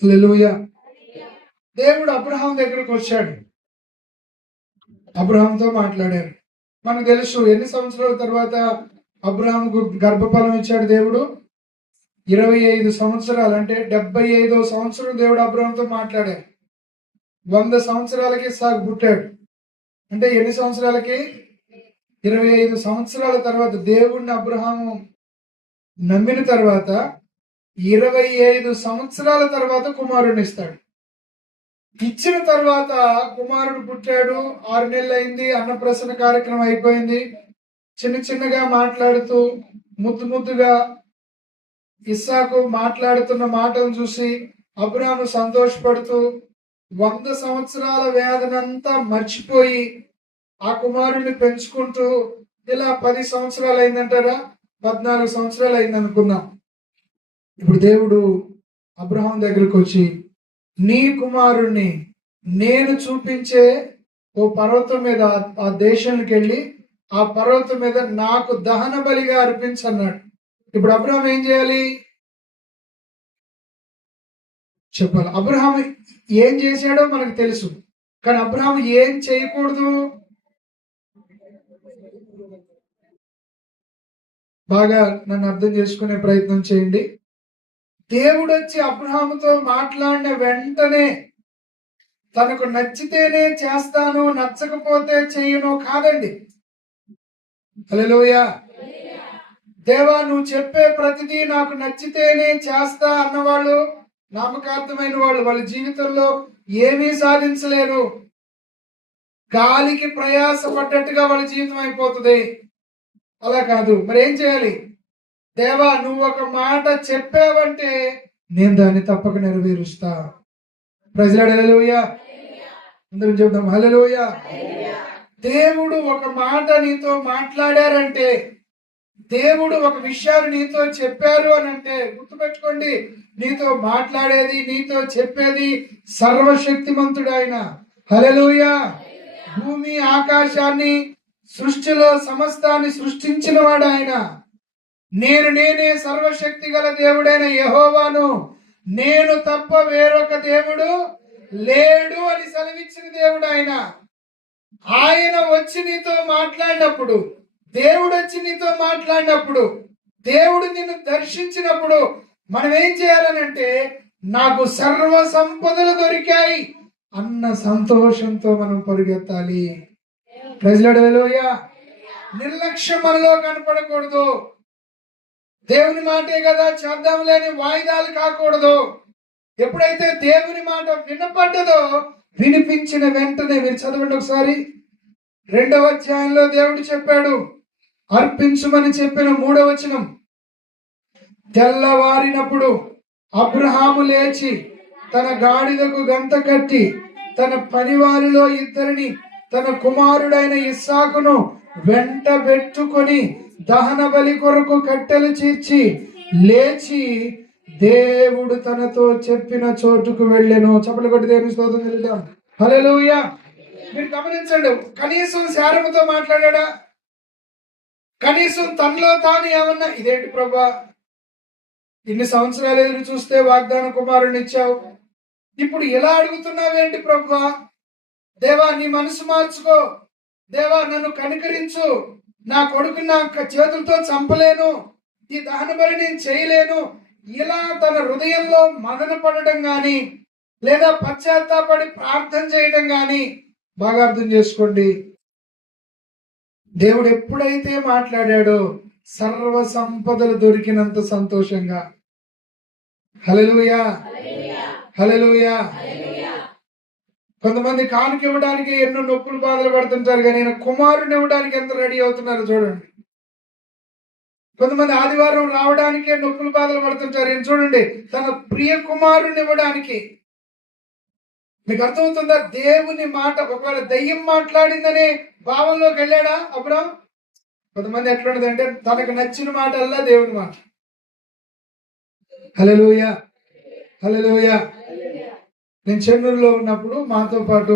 హల్లెలూయా. దేవుడు అబ్రహాం దగ్గరకు వచ్చాడు, అబ్రహాంతో మాట్లాడారు. మనకు తెలుసు ఎన్ని సంవత్సరాల తర్వాత అబ్రహాంకు గర్భఫలం ఇచ్చాడు దేవుడు. 25 సంవత్సరాలు, అంటే 75వ సంవత్సరం దేవుడు అబ్రహాంతో మాట్లాడారు. 100 సంవత్సరాలకి ఇస్సాకు పుట్టాడు. అంటే ఎన్ని సంవత్సరాలకి? 25 సంవత్సరాల తర్వాత దేవుడిని అబ్రహాము నమ్మిన తర్వాత 25 సంవత్సరాల తర్వాత కుమారుడిని ఇస్తాడు. ఇచ్చిన తర్వాత కుమారుడు పుట్టాడు, 6 నెలలు అయింది, అన్నప్రసన్న కార్యక్రమం అయిపోయింది. చిన్న చిన్నగా మాట్లాడుతూ ముద్దుగా ఇస్సాకు మాట్లాడుతున్న మాటలు చూసి అబ్రాహాము సంతోషపడుతూ 100 సంవత్సరాల వేదనంతా మర్చిపోయి ఆ కుమారుడిని పెంచుకుంటూ ఇలా 10 సంవత్సరాలు అయిందంటారా, 14 సంవత్సరాలు అయింది అనుకున్నాం. ఇప్పుడు దేవుడు అబ్రహాం దగ్గరకు వచ్చి, నీ కుమారుణ్ణి నేను చూపించే ఓ పర్వతం మీద, ఆ దేశానికి వెళ్ళి ఆ పర్వతం మీద నాకు దహన బలిగా అర్పించన్నాడు. ఇప్పుడు అబ్రహాం ఏం చేయాలి చెప్పాలి. అబ్రహాం ఏం చేశాడో మనకు తెలుసు, కానీ అబ్రహాం ఏం చేయకూడదు? బాగా నన్ను అర్థం చేసుకునే ప్రయత్నం చేయండి. దేవుడు వచ్చి అబ్రహాముతో మాట్లాడిన వెంటనే తనకు నచ్చితేనే చేస్తాను, నచ్చకపోతే చేయను కాదండి. హల్లెలూయా. దేవా నువ్వు చెప్పే ప్రతిదీ నాకు నచ్చితేనే చేస్తా అన్నవాళ్ళు నామకార్థమైన వాళ్ళు వాళ్ళ జీవితంలో ఏమీ సాధించలేరు. గాలికి ప్రయాసపడ్డట్టుగా వాళ్ళ జీవితం అయిపోతుంది. అలా కాదు, మరి ఏం చేయాలి? దేవా నువ్వు ఒక మాట చెప్పావంటే నేను దాన్ని తప్పక నెరవేరుస్తా. ప్రజలాడు హల్లెలూయా. అందరం చెప్దాం హల్లెలూయా. దేవుడు ఒక మాట నీతో మాట్లాడారంటే, దేవుడు ఒక విషయాన్ని నీతో చెప్పారు అని అంటే గుర్తుపెట్టుకోండి, నీతో మాట్లాడేది, నీతో చెప్పేది సర్వశక్తిమంతుడు ఆయన. హల్లెలూయా. భూమి ఆకాశాన్ని, సృష్టిలో సమస్తాన్ని సృష్టించిన వాడు ఆయన. నేనే సర్వశక్తి గల దేవుడైన యెహోవాను, నేను తప్ప వేరొక దేవుడు లేడు అని సెలవిచ్చిన దేవుడు ఆయన. ఆయన వచ్చి నీతో మాట్లాడినప్పుడు, దేవుడు వచ్చి నీతో మాట్లాడినప్పుడు, దేవుడు నిన్ను దర్శించినప్పుడు మనం ఏం చేయాలనంటే, నాకు సర్వ సంపదలు దొరికాయి అన్న సంతోషంతో మనం పరిగెత్తాలి. ప్రజలాడు హల్లెలూయా. నిర్లక్ష్యం మనలో కనపడకూడదు. దేవుని మాటే కదా చేద్దాంలే అని వాయిదాలు కాకూడదు. ఎప్పుడైతే దేవుని మాట వినపడ్డదో వినిపించిన వెంటనే, మీరు చదవండి ఒకసారి 2వ అధ్యాయంలో దేవుడు చెప్పాడు, అర్పించుమని చెప్పిన 3వ వచనం. తెల్లవారినప్పుడు అబ్రహాము లేచి తన గాడిదకు గంత కట్టి తన పనివారిలో 2 తన కుమారుడైన ఇస్సాకును వెంట పెట్టుకొని దహన బలి కొరకు కట్టెలు చీర్చి లేచి దేవుడు తనతో చెప్పిన చోటుకు వెళ్ళెను. చప్పట్లు కొట్టి దేవుని స్తోత్రం చెల్లిద్దాం. హల్లెలూయా. మీరు గమనించండి, కనీసం శారముతో మాట్లాడా? కనీసం తనలో తాను ఏమన్నా, ఇదేంటి ప్రభా ఇన్ని సంవత్సరాలు ఎదురు చూస్తే వాగ్దాన కుమారుని ఇచ్చావు, ఇప్పుడు ఇలా అడుగుతున్నావేంటి ప్రభా? దేవా నీ మనసు మార్చుకో, దేవా నన్ను కనికరించు, నా కొడుకు నా చేతులతో చంపలేను, ఈ దహన బలి నేను చేయలేను, ఇలా తన హృదయంలో మదన పడడం గాని లేదా పశ్చాత్తాపడి ప్రార్థన చేయడం గాని, బాగా అర్థం చేసుకోండి, దేవుడు ఎప్పుడైతే మాట్లాడాడో సర్వ సంపదలు దొరికినంత సంతోషంగా. హల్లెలూయా. హల్లెలూయా. కొంతమంది కానుక ఇవ్వడానికి ఎన్నో నొప్పులు బాధలు పడుతుంటారు, కానీ కుమారుని ఇవ్వడానికి ఎంత రెడీ అవుతున్నారు చూడండి. కొంతమంది ఆదివారం రావడానికే నొప్పులు బాధలు పడుతుంటారు, చూడండి తన ప్రియ కుమారుని ఇవ్వడానికి. మీకు అర్థమవుతుందా? దేవుని మాట, ఒకవేళ దయ్యం మాట్లాడిందనే భావంలోకి వెళ్ళాడా అప్పుడు? కొంతమంది ఎట్లున్నదంటే తనకు నచ్చిన మాట అల్లా దేవుని మాట. హల్లెలూయా. హల్లెలూయా. నేను చెన్నూరులో ఉన్నప్పుడు మాతో పాటు